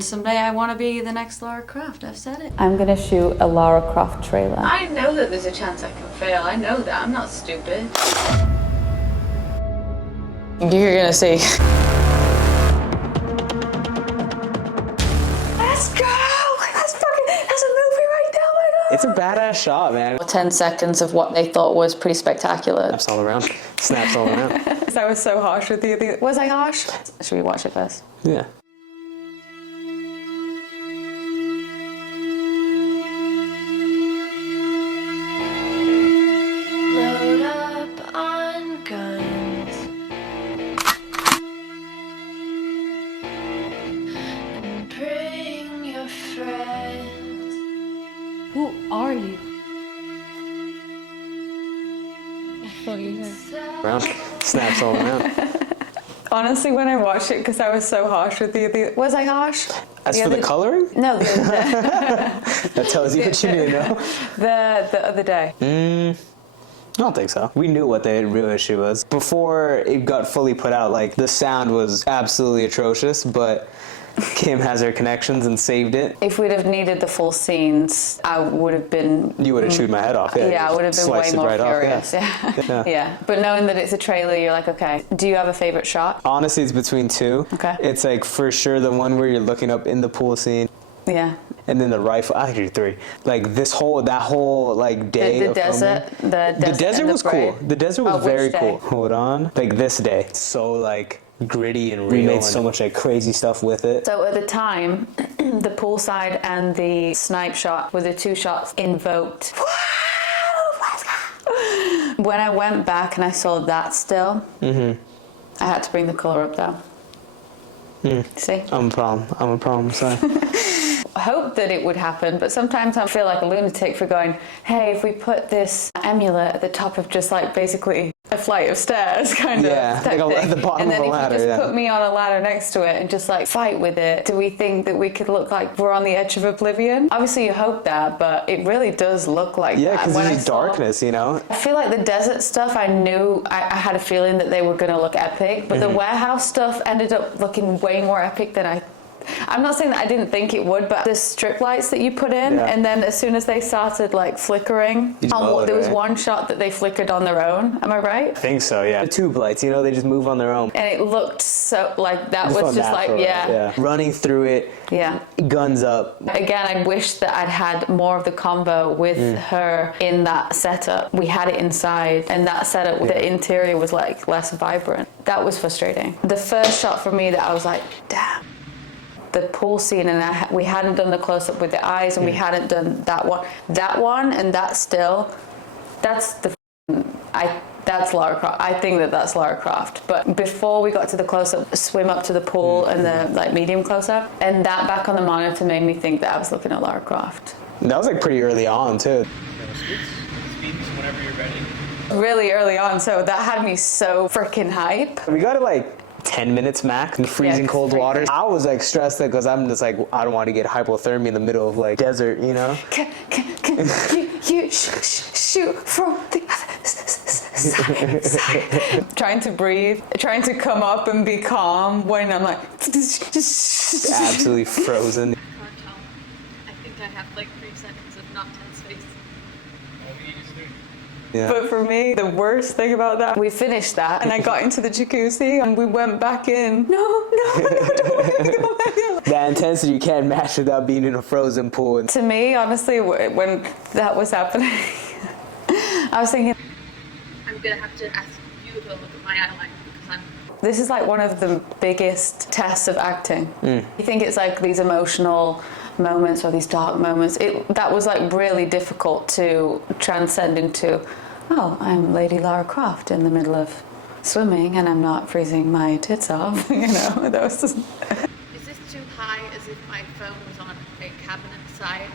Someday I want to be the next Lara Croft, I've said it. I'm gonna shoot a Lara Croft trailer. I know that there's a chance I can fail, I know that, I'm not stupid. You're gonna see. Let's go! That's a movie right now, my God! It's a badass shot, man. 10 seconds of what they thought was pretty spectacular. Snaps all around. Snaps all around. I was so harsh with you. Was I harsh? Should we watch it first? Yeah. Load up on guns and bring your friends. Who are you? Around. Snaps all around. Honestly, when I watched it, because I was so harsh with you. Was I harsh? As for the coloring? No, That tells you what you need to know. the other day. I don't think so. We knew what the real issue was. Before it got fully put out, like, the sound was absolutely atrocious, but Kim has her connections and saved it. If we'd have needed the full scenes, I would have been... You would have chewed my head off. Yeah, I would have been way Sliced it more right off, furious. yeah. Yeah. But knowing that it's a trailer, you're like, okay. Do you have a favorite shot? Honestly, it's between two. Okay. It's like, for sure, the one where you're looking up in the pool scene. Yeah. And then the rifle, actually three. Like that whole like day The of desert, filming. the desert was cool. The desert was very which day? cool. Hold on. Like this day. So like gritty and real. We made so much like crazy stuff with it. So at the time, the poolside and the snipe shot were the two shots invoked. When I went back and I saw that still, I had to bring the colour up though. See? I'm a problem, sorry. I hoped that it would happen, but sometimes I feel like a lunatic for going, hey, if we put this amulet at the top of just like basically a flight of stairs kind of Yeah, type like thing. at the bottom and then of a if ladder, you just yeah. put me on a ladder next to it and just like fight with it, do we think that we could look like we're on the edge of oblivion? Obviously you hope that, but it really does look like Yeah, that. because When I there's saw- darkness, you know? I feel like the desert stuff, I knew, I had a feeling that they were going to look epic, but the warehouse stuff ended up looking way more epic than I'm not saying that I didn't think it would, but the strip lights that you put in, Yeah. and then as soon as they started like flickering, You just blow it there was away. one shot that they flickered on their own. Am I right? I think so, yeah. The tube lights, you know, they just move on their own. And it looked so like that Just was just like natural, yeah. Running through it, guns up. Again, I wish that I'd had more of the combo with her in that setup. We had it inside, and that setup, the interior was like less vibrant. That was frustrating. The first shot for me that I was like, damn. The pool scene, and we hadn't done the close-up with the eyes, and we hadn't done that one, and that still, that's Lara Croft. I think that's Lara Croft. But before we got to the close-up, swim up to the pool and the like medium close-up, and that back on the monitor made me think that I was looking at Lara Croft. That was like pretty early on too. Whenever you're ready. Really early on, so that had me so freaking hype. We got it like 10 minutes max in freezing cold water. I was like stressed because I'm just like, I don't want to get hypothermia in the middle of like desert, you know? Can you shoot from the other side? Trying to breathe, trying to come up and be calm when I'm like... Absolutely frozen. I think I have like 3 seconds of not tense face. Yeah. But for me, the worst thing about that, we finished that and I got into the jacuzzi and we went back in. No, don't. That intensity you can't match without being in a frozen pool. To me, honestly, when that was happening, I was thinking, I'm gonna have to ask you to look at my eyeliner because this is like one of the biggest tests of acting. You think it's like these emotional moments or these dark moments. That was like really difficult to transcend into, oh, I'm Lady Lara Croft in the middle of swimming and I'm not freezing my tits off. You know, that was just... Is this too high as if my phone was on a cabinet side?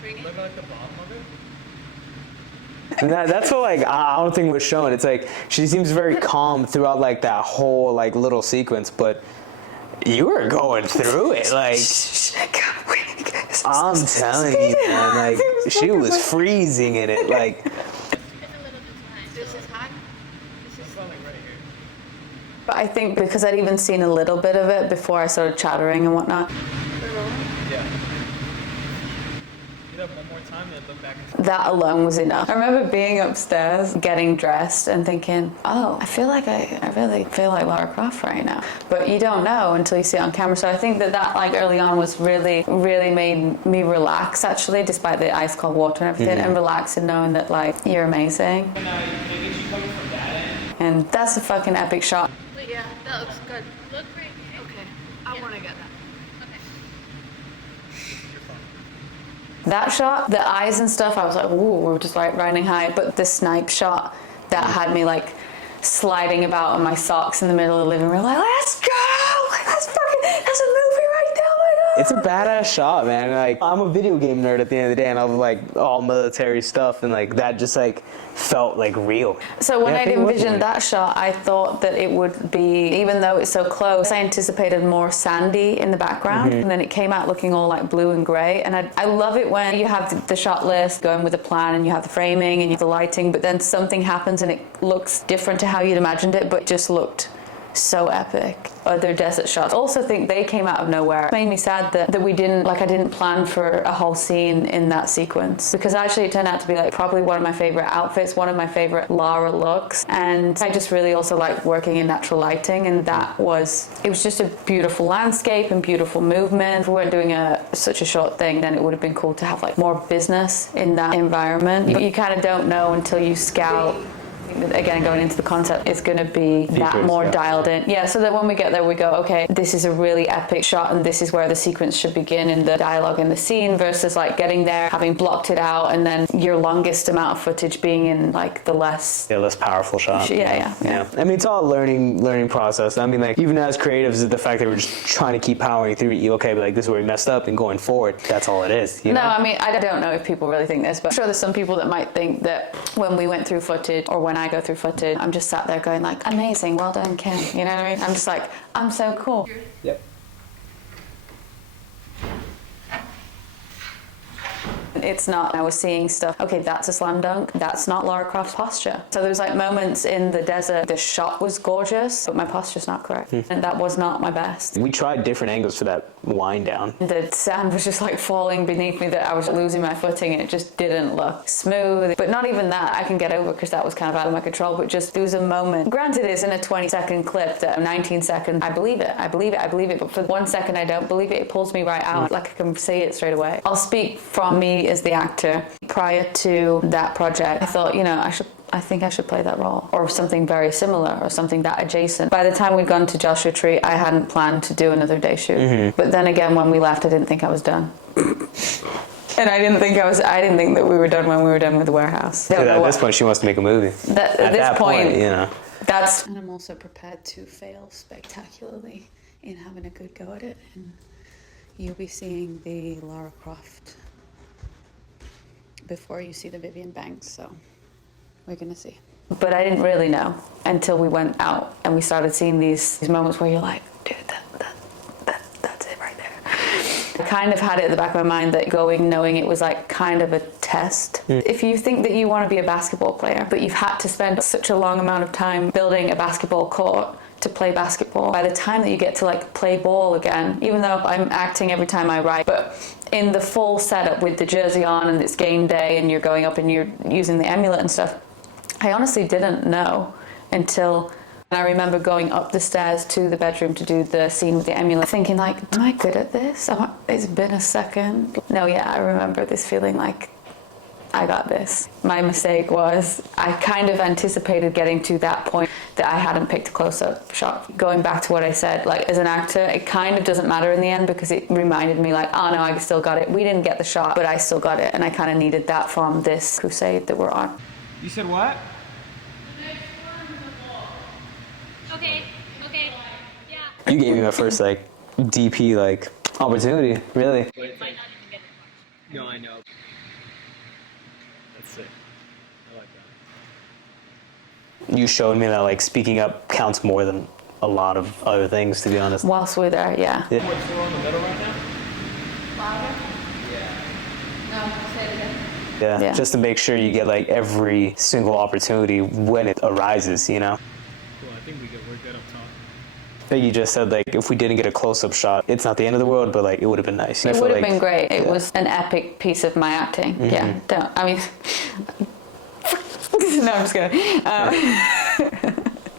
Bring it. Look at the bottom of it. And that's what like I don't think was shown. It's like she seems very calm throughout like that whole like little sequence, but you were going through it like I'm telling you, man, like she was freezing in it like. It's a little bit high. This is high. This is It's not like right here. But I think because I'd even seen a little bit of it before I started chattering and whatnot. Yeah. Get up one more time and look back and That alone was enough. I remember being upstairs, getting dressed and thinking, oh, I feel like I really feel like Lara Croft right now. But you don't know until you see it on camera. So I think that like early on was really, really made me relax actually, despite the ice cold water and everything, and relax in knowing that like, you're amazing. it gets you coming from that end. And that's a fucking epic shot. But yeah, that looks good. Look right here. Okay, I want to get that. That shot, the eyes and stuff, I was like, ooh, we're just like riding high. But the snipe shot that had me like sliding about on my socks in the middle of the living room, like, let's go! Like, that's a movie right there, oh my God. It's a badass shot, man. Like, I'm a video game nerd at the end of the day, and I was like all military stuff, and like that just like felt like real. So when Yeah, I I'd think it was envisioned real. that shot, I thought that it would be, even though it's so close, I anticipated more sandy in the background, and then it came out looking all like blue and grey. And I love it when you have the shot list going with a plan, and you have the framing and you have the lighting, but then something happens and it looks different to how you'd imagined it, but it just looked so epic. Other desert shots, also think they came out of nowhere. It made me sad that we didn't, like I didn't plan for a whole scene in that sequence, because actually it turned out to be like probably one of my favorite outfits, one of my favorite Lara looks, and I just really also like working in natural lighting, and it was just a beautiful landscape and beautiful movement. If we weren't doing such a short thing, then it would have been cool to have like more business in that environment. You kind of don't know until you scout. Again, going into the concept, it's going to be that more dialed in. Yeah, so that when we get there, we go, okay, this is a really epic shot, and this is where the sequence should begin in the dialogue in the scene, versus like getting there, having blocked it out, and then your longest amount of footage being in like the less powerful shot. Yeah. I mean, it's all a learning process. I mean, like even as creatives, the fact that we're just trying to keep powering through it, okay, but like this is where we messed up, and going forward, that's all it is. You know? No, I mean, I don't know if people really think this, but I'm sure there's some people that might think that when we went through footage, or when I go through footage, I'm just sat there going like, amazing, well done, Kim. You know what I mean? I'm just like, I'm so cool. Yep. It's not, I was seeing stuff, okay, that's a slam dunk, that's not Lara Croft's posture. So there's like moments in the desert, the shot was gorgeous, but my posture's not correct. And that was not my best. We tried different angles for that wind down. The sand was just like falling beneath me, that I was losing my footing, and it just didn't look smooth. But not even that I can get over, because that was kind of out of my control, but just there was a moment. Granted, it's in a 20-second clip, that 19 seconds, I believe it, but for 1 second I don't believe it. It pulls me right out, like I can say it straight away. I'll speak from me as the actor. Prior to that project, I thought, you know, I think I should play that role, or something very similar, or something that adjacent. By the time we'd gone to Joshua Tree, I hadn't planned to do another day shoot. But then again, when we left, I didn't think I was done. And I didn't think that we were done when we were done with the warehouse. At this point, she wants to make a movie. At this point, you know. That's. And I'm also prepared to fail spectacularly in having a good go at it. And you'll be seeing the Lara Croft before you see the Vivian Banks, so we're gonna see. But I didn't really know until we went out and we started seeing these moments where you're like, dude, that's it right there. I kind of had it at the back of my mind that going, knowing it was like kind of a test. If you think that you want to be a basketball player, but you've had to spend such a long amount of time building a basketball court to play basketball, by the time that you get to like play ball again, even though I'm acting every time I write, but in the full setup with the jersey on and it's game day and you're going up and you're using the amulet and stuff, I honestly didn't know until I remember going up the stairs to the bedroom to do the scene with the amulet, thinking like, am I good at this? It's been a second. No, yeah, I remember this feeling like, I got this. My mistake was I kind of anticipated getting to that point that I hadn't picked a close-up shot. Going back to what I said, like as an actor, it kind of doesn't matter in the end, because it reminded me like, oh no, I still got it. We didn't get the shot, but I still got it. And I kind of needed that from this crusade that we're on. You said what? Okay, yeah. You gave me my first like DP like opportunity, really. No, I know. That's it. I like that. You showed me that like speaking up counts more than a lot of other things, to be honest. Whilst we're there, yeah. What's four in the middle right now? Louder? Yeah. No, say it again. Yeah, just to make sure you get like every single opportunity when it arises, you know. Cool, I think we're good up top. Like you just said, like if we didn't get a close-up shot, it's not the end of the world, but like it would have been nice. It would have been great. It was an epic piece of my acting. Yeah, I mean, no, I'm just kidding.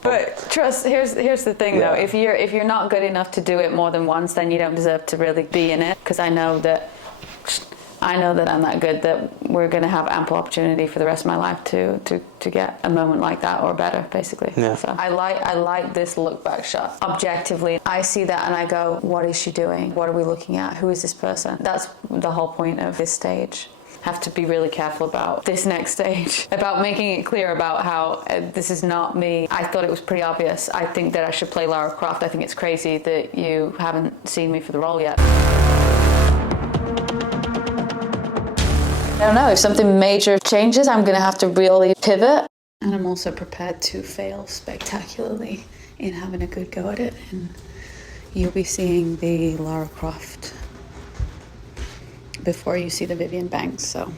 But trust. Here's the thing though. If you're not good enough to do it more than once, then you don't deserve to really be in it. Because I know that I'm that good that we're going to have ample opportunity for the rest of my life to get a moment like that or better, basically. Yeah. So I like this look back shot. Objectively, I see that and I go, what is she doing? What are we looking at? Who is this person? That's the whole point of this stage. Have to be really careful about this next stage, about making it clear about how this is not me. I thought it was pretty obvious. I think that I should play Lara Croft. I think it's crazy that you haven't seen me for the role yet. I don't know, if something major changes, I'm going to have to really pivot. And I'm also prepared to fail spectacularly in having a good go at it. And you'll be seeing the Lara Croft before you see the Vivian Banks, so